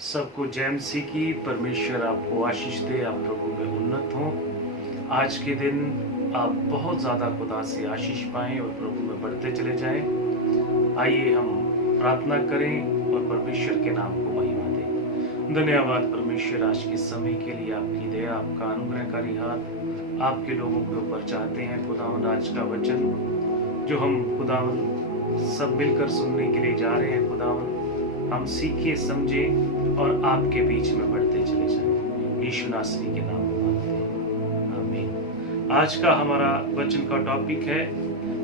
सबको जय मसीह की। परमेश्वर आपको आशीष दे, आप प्रभु में उन्नत हों। आज के दिन आप बहुत ज़्यादा खुदा से आशीष पाएं और प्रभु में बढ़ते चले जाएं। आइए हम प्रार्थना करें और परमेश्वर के नाम को महिमा दें। धन्यवाद परमेश्वर, आज के समय के लिए आपकी दया, आपका अनुग्रहकारी हाथ आपके लोगों के ऊपर चाहते हैं। खुदावंद, आज का वचन जो हम खुदावंद सब मिलकर सुनने के लिए जा रहे हैं, खुदावंद हम सीखे समझे और आपके बीच में बढ़ते चले जाएं। यीशु नासरी के नाम में मांगते हैं, आमीन। आज का हमारा वचन का टॉपिक है,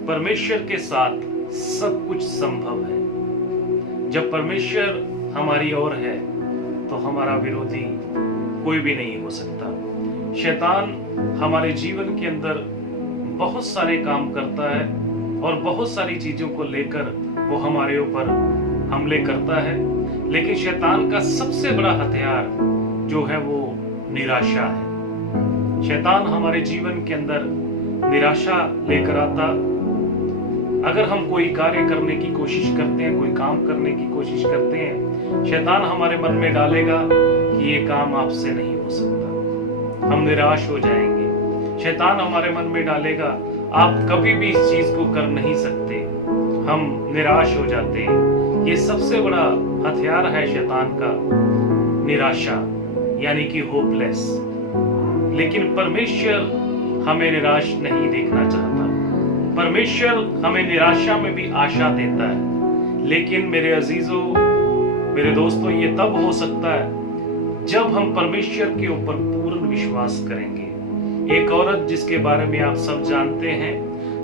परमेश्वर के साथ सब कुछ संभव है। जब परमेश्वर हमारी ओर है तो हमारा विरोधी कोई भी नहीं हो सकता। शैतान हमारे जीवन के अंदर बहुत सारे काम करता है और बहुत सारी चीजों को लेकर वो हमारे ऊपर हमले करता है, लेकिन शैतान का सबसे बड़ा हथियार जो है वो निराशा है। शैतान हमारे जीवन के अंदर निराशा लेकर आता। अगर हम कोई कार्य करने की कोशिश करते हैं, कोई काम करने की कोशिश करते हैं, शैतान हमारे मन में डालेगा कि ये काम आपसे नहीं हो सकता, हम निराश हो जाएंगे। शैतान हमारे मन में डालेगा आप कभी भी इस चीज को कर नहीं सकते, हम निराश हो जाते हैं। ये सबसे बड़ा हथियार है शैतान का, निराशा यानी कि होपलेस। लेकिन परमेश्वर हमें निराश नहीं देखना चाहता। परमेश्वर हमें निराशा में भी आशा देता है। लेकिन मेरे अजीजों, मेरे दोस्तों, ये तब हो सकता है जब हम परमेश्वर के ऊपर पूर्ण विश्वास करेंगे। एक औरत जिसके बारे में आप सब जानते हैं,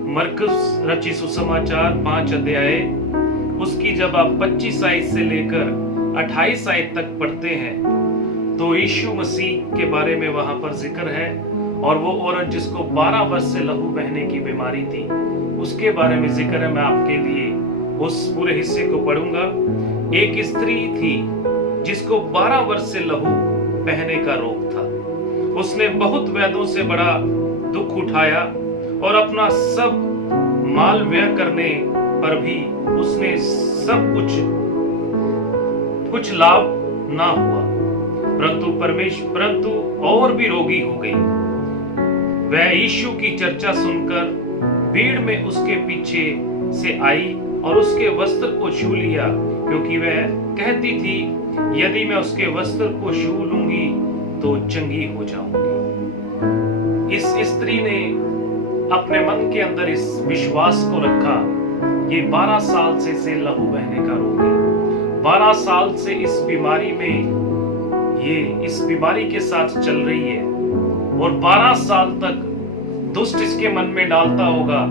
मरकुस रचित सुसमाचार 5 अध्याय, उसकी जब आप 25 आयत से लेकर 28 आयत तक पढ़ते हैं तो यीशु मसीह के बारे में वहां पर जिक्र है। और वो औरत जिसको 12 वर्ष से लहू बहने की बीमारी थी, उसके बारे में जिक्र है। मैं आपके लिए उस पूरे हिस्से को पढ़ूंगा। एक स्त्री थी जिसको 12 वर्ष से लहू बहने का रोग था। उसने बहुत वैद्यों से बड़ा दुख उठाया और अपना सब माल व्यय करने पर भी उसने सब कुछ लाभ ना हुआ, परंतु और भी रोगी हो गई। वह यीशु की चर्चा सुनकर भीड़ में उसके पीछे से आई और उसके वस्त्र को छू लिया, क्योंकि वह कहती थी, यदि मैं उसके वस्त्र को छू लूंगी तो चंगी हो जाऊंगी। इस स्त्री ने अपने मन के अंदर इस विश्वास को रखा। ये 12 साल से लहू बहने का रोग है। 12 साल से इस बीमारी में ये इस बीमारी के साथ चल रही है और 12 साल तक दुष्ट इसके मन में डालता होगा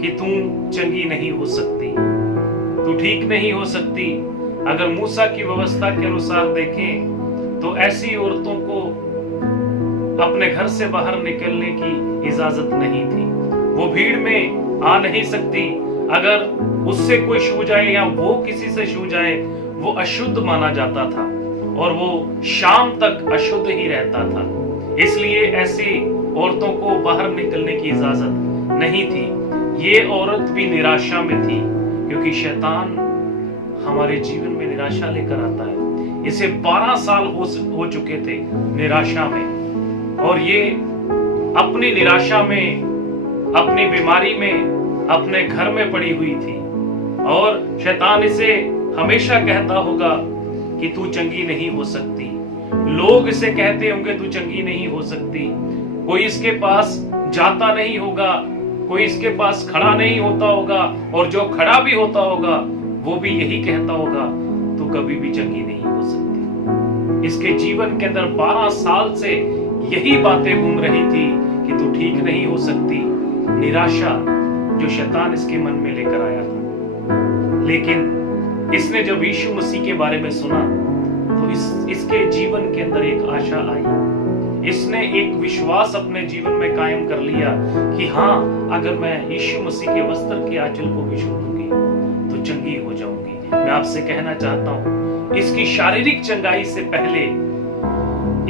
कि तू चंगी नहीं हो सकती, तू ठीक नहीं हो सकती। अगर मूसा की व्यवस्था के अनुसार देखें तो ऐसी औरतों को अपने घर से बाहर निकलने की इजाजत नहीं थी। वो भीड़ में आ नहीं सकती। अगर उससे कोई छू जाए या वो किसी से छू जाए, वो अशुद्ध माना जाता था और वो शाम तक अशुद्ध ही रहता था। इसलिए ऐसी औरतों को बाहर निकलने की इजाजत नहीं थी। ये औरत भी निराशा में थी, क्योंकि शैतान हमारे जीवन में निराशा लेकर आता है। इसे 12 साल हो चुके थे निराशा में, और ये अपनी निराशा में, अपनी बीमारी में, अपने घर में पड़ी हुई थी। और शैतान इसे हमेशा कहता होगा कि तू चंगी नहीं हो सकती। लोग इसे कहते होंगे तू चंगी नहीं हो सकती। कोई इसके पास जाता नहीं होगा, कोई इसके पास खड़ा नहीं होता होगा, और जो खड़ा भी होता होगा वो भी यही कहता होगा तू कभी भी चंगी नहीं हो सकती। इसके जीवन के अंदर 12 साल से यही बातें घूम रही थी कि तू ठीक नहीं हो सकती। निराशा जो शैतान इसके मन में लेकर आया था। लेकिन इसने जब यीशु मसीह के बारे में सुना तो इसके जीवन के अंदर एक आशा आई, इसने एक विश्वास अपने जीवन में कायम कर लिया कि हाँ, अगर मैं यीशु मसीह के वस्त्र के आंचल को भी छू लूंगी तो चंगी हो जाऊंगी। मैं आपसे कहना चाहता हूं, इसकी शारीरिक चंगाई से पहले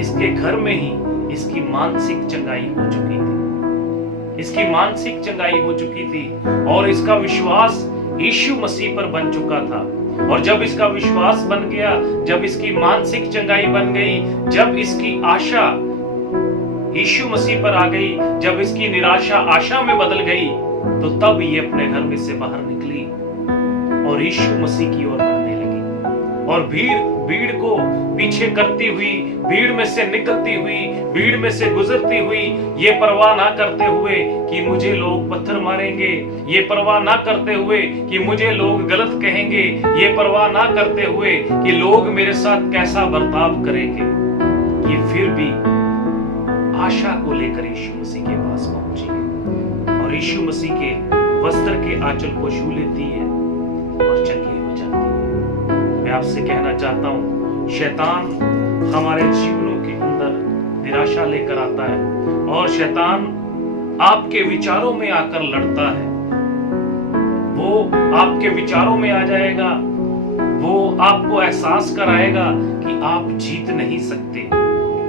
इसके घर में ही इसकी मानसिक चंगाई हो चुकी थी। इसकी मानसिक चंगाई हो चुकी थी और इसका विश्वास यीशु मसीह पर बन चुका था। और जब इसका विश्वास बन गया, जब इसकी मानसिक चंगाई बन गई, जब इसकी आशा यीशु मसीह पर आ गई, जब इसकी निराशा आशा में बदल गई, तो तब ये अपने घर में से बाहर निकली और यीशु मसीह की ओर बढ़ने लगी। और भीड़ को पीछे करती हुई, भीड़ में से निकलती हुई, भीड़ में से गुजरती हुई, ये परवाह ना करते हुए कि मुझे लोग पत्थर मारेंगे, ये परवाह ना करते हुए कि मुझे लोग गलत कहेंगे, ये परवाह ना करते हुए कि लोग मेरे साथ कैसा बर्ताव करेंगे, ये फिर भी आशा को लेकर यीशु मसीह के पास पहुंची है और यीशु मसीह के वस्त्र के आंचल को छू लेती है और चंगी हो जाती है। मैं आपसे कहना चाहता हूं, शैतान हमारे जीवनों के अंदर निराशा लेकर आता है और शैतान आपके विचारों में आकर लड़ता है। वो आपके विचारों में आ जाएगा, वो आपको एहसास कराएगा कि आप जीत नहीं सकते,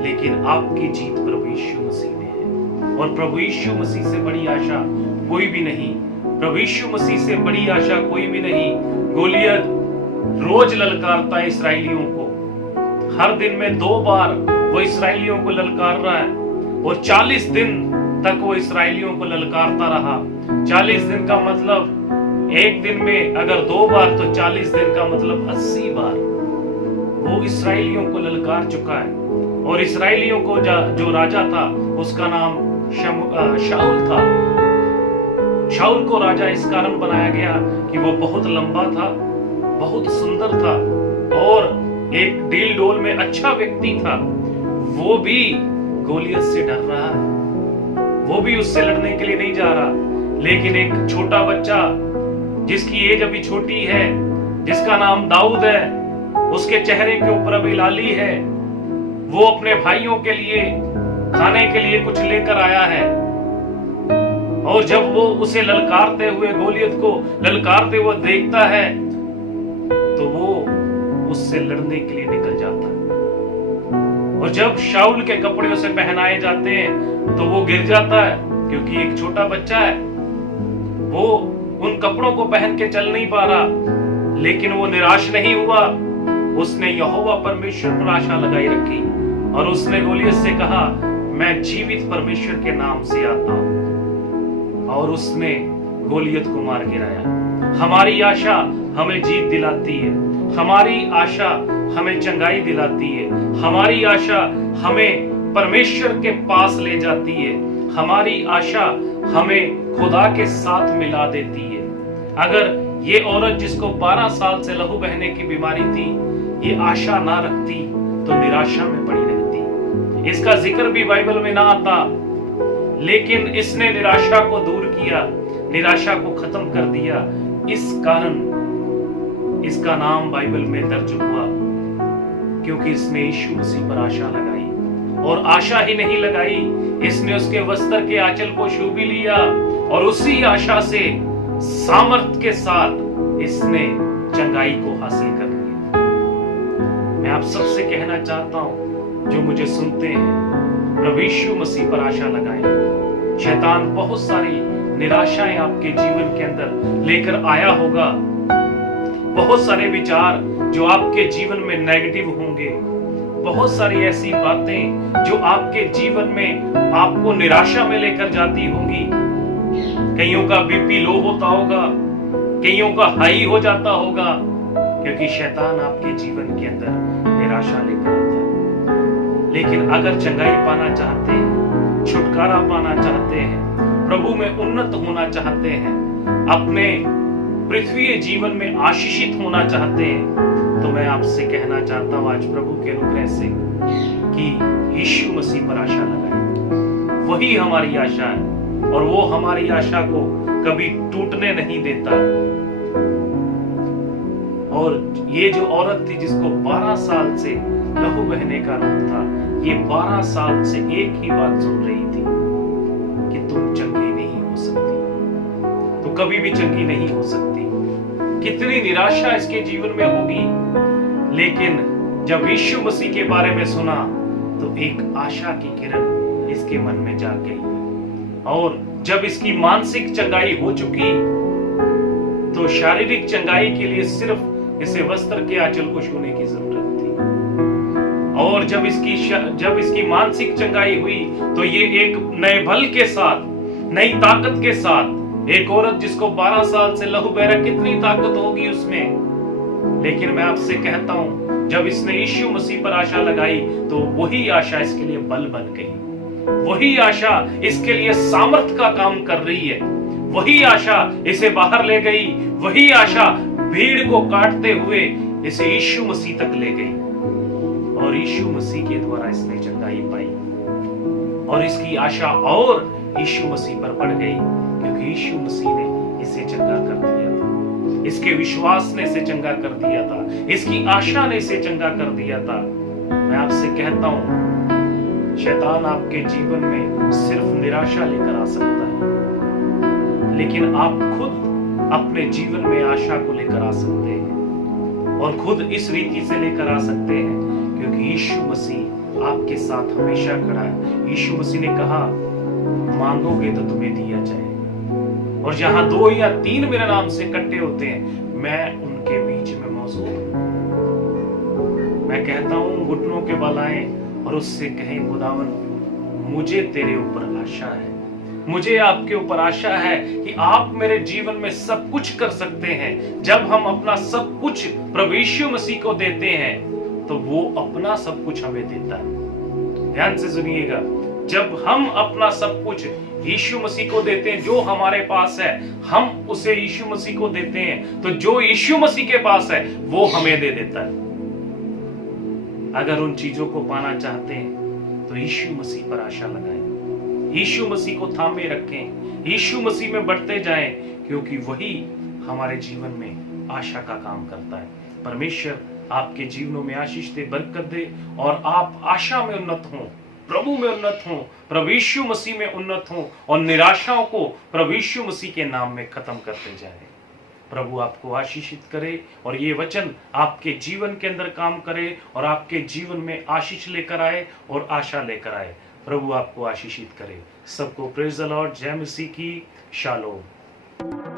लेकिन आपकी जीत प्रभु यीशु मसीह में है। और प्रभु यीशु मसीह से बड़ी आशा कोई भी नहीं, प्रभु यीशु मसीह से बड़ी आशा कोई भी नहीं। गोलियत रोज ललकारता है इस्राएलियों को, हर दिन में 2 बार वो इस्राएलियों को ललकार रहा है और 40 दिन तक वो इस्राएलियों को ललकारता रहा। 40 दिन का मतलब एक दिन में अगर 2 बार तो 40 दिन का मतलब 80 बार वो इस्राएलियों को ललकार चुका है। और इस्राएलियों को जो राजा था उसका नाम शाऊल था। शाऊल को राजा इस कारण बनाया गया कि वो बहुत लंबा था, बहुत सुंदर था और एक डील डोल में अच्छा व्यक्ति था। वो भी गोलियत से डर रहा है, वो भी उससे लड़ने के लिए नहीं जा रहा। लेकिन एक छोटा बच्चा जिसकी एज अभी छोटी है, जिसका नाम दाऊद है, उसके चेहरे के ऊपर अभी लाली है, वो अपने भाइयों के लिए खाने के लिए कुछ लेकर आया है। और जब वो उसे ललकारते हुए, गोलियत को ललकारते हुए देखता है तो वो उससे लड़ने के लिए निकल जाता है। और जब शाऊल के कपड़े उसे पहनाए जाते हैं तो वो गिर जाता है, क्योंकि एक छोटा बच्चा है, वो उन कपड़ों को पहन के चल नहीं पा रहा। लेकिन वो निराश नहीं हुआ, उसने यहोवा परमेश्वर पर आशा लगाई रखी और उसने गोलियत से कहा, मैं जीवित परमेश्वर के नाम से आता हूं, और उसने गोलियत को मार गिराया। हमारी आशा हमें जीत दिलाती है, हमारी आशा हमें चंगाई दिलाती है, हमारी आशा हमें परमेश्वर के पास ले जाती है, हमारी आशा हमें खुदा के साथ मिला देती है। अगर ये औरत जिसको 12 साल से लहू बहने की बीमारी थी, ये आशा ना रखती तो निराशा में पड़ी रहती। इसका जिक्र भी बाइबल में ना आता, लेकिन इसने निराशा को दूर किया, निराशा को खत्म कर दिया। इस कारण इसका नाम बाइबल में दर्ज हुआ, क्योंकि इसने यीशु मसीह पर आशा लगाई। और आशा ही नहीं लगाई, इसने उसके वस्त्र के आंचल को छू भी लिया और उसी आशा से सामर्थ के साथ इसने चंगाई को हासिल कर लिया। मैं आप सबसे कहना चाहता हूं, जो मुझे सुनते हैं, प्रभु यीशु मसीह पर आशा लगाएं। शैतान बहुत सारी निराशाएं आपके जीवन के अंदर लेकर आया होगा, बहुत सारे विचार जो आपके जीवन में नेगेटिव होंगे, बहुत सारी ऐसी बातें जो आपके जीवन में आपको निराशा में लेकर जाती होंगी। कईयों का बीपी लो होता होगा, कईयों का हाई हो जाता होगा, क्योंकि शैतान आपके जीवन के अंदर निराशा लेकर आता है। लेकिन अगर चंगाई पाना चाहते हैं, छुटकारा पाना चाहते हैं, प्रभु में उन्नत होना चाहते हैं, अपने पृथ्वी जीवन में आशीषित होना चाहते हैं, तो मैं आपसे कहना चाहता हूं आज प्रभु के अनुग्रह से कि यीशु मसीह पर आशा लगाएं। वही हमारी आशा है और वो हमारी आशा को कभी टूटने नहीं देता। और ये जो औरत थी जिसको 12 साल से लहू बहने का रोग था, ये 12 साल से एक ही बात सुन रही थी कि तुम चंगी नहीं हो सकती, तो कभी भी चंगी नहीं हो सकती। कितनी निराशा इसके जीवन में होगी, लेकिन जब यीशु मसीह के बारे में सुना तो एक आशा की किरण इसके मन में जाग गई। और जब इसकी मानसिक चंगाई हो चुकी तो शारीरिक चंगाई के लिए सिर्फ इसे वस्त्र के आंचल को छूने की जरूरत थी। और जब इसकी मानसिक चंगाई हुई तो ये एक नए बल के साथ, नई ताकत के साथ, एक औरत जिसको 12 साल से लहू बह रहा, कितनी ताकत होगी उसमें। लेकिन मैं आपसे कहता हूं, जब इसने यीशु मसीह पर आशा लगाई तो वही आशा इसके लिए बल बन गई। वही आशा इसके लिए सामर्थ का काम कर रही है। वही आशा इसे बाहर ले गई। वही आशा भीड़ को काटते हुए इसे यीशु मसीह तक ले गई। और यीशु मसीह के द्वारा इसने चंगाई पाई और इसकी आशा और यीशु मसीह पर बढ़ गई, क्योंकि यीशु मसीह ने इसे चंगा कर दिया था। इसके विश्वास ने इसे चंगा कर दिया था। इसकी आशा ने इसे चंगा कर दिया था। मैं आपसे कहता हूं, शैतान आपके जीवन में सिर्फ निराशा लेकर आ सकता है, लेकिन आप खुद अपने जीवन में आशा को लेकर आ सकते हैं। और खुद इस रीति से लेकर आ सकते हैं क्योंकि यीशु मसीह आपके साथ हमेशा खड़ा है। यीशु मसीह ने कहा, मांगोगे तो तुम्हें दिया जाएगा। और जहां 2 या 3 मेरे नाम से इकट्ठे होते हैं, मैं उनके बीच में मौजूद हूं। मैं कहता हूं, घुटनों के बल आए और उससे कहें, खुदावन मुझे तेरे ऊपर आशा है, मुझे आपके ऊपर आशा है कि आप मेरे जीवन में सब कुछ कर सकते हैं। जब हम अपना सब कुछ प्रभु यीशु मसीह को देते हैं तो वो अपना सब कुछ हमें देता है। ध्यान से सुनिएगा, जब हम अपना सब कुछ यीशु मसीह को देते हैं, जो हमारे पास है हम उसे यीशु मसीह को देते हैं, तो जो यीशु मसीह के पास है वो हमें दे देता है। अगर उन चीजों को पाना चाहते हैं तो यीशु मसीह पर आशा लगाएं, यीशु मसीह को थामे रखें, यीशु मसीह में बढ़ते जाएं, क्योंकि वही हमारे जीवन में आशा का काम करता है। परमेश्वर आपके जीवनों में आशीष दे, बरकत दे और आप आशा में उन्नत हों, प्रभु में उन्नत हों, प्रभु यीशु मसीह में उन्नत हों और निराशाओं को प्रभु यीशु मसीह के नाम में खत्म करते जाएं। प्रभु आपको आशीषित करे और ये वचन आपके जीवन के अंदर काम करे और आपके जीवन में आशीष लेकर आए और आशा लेकर आए। प्रभु आपको आशीषित करे। सबको प्रेज द लॉर्ड। जय मसीह की। शालोम।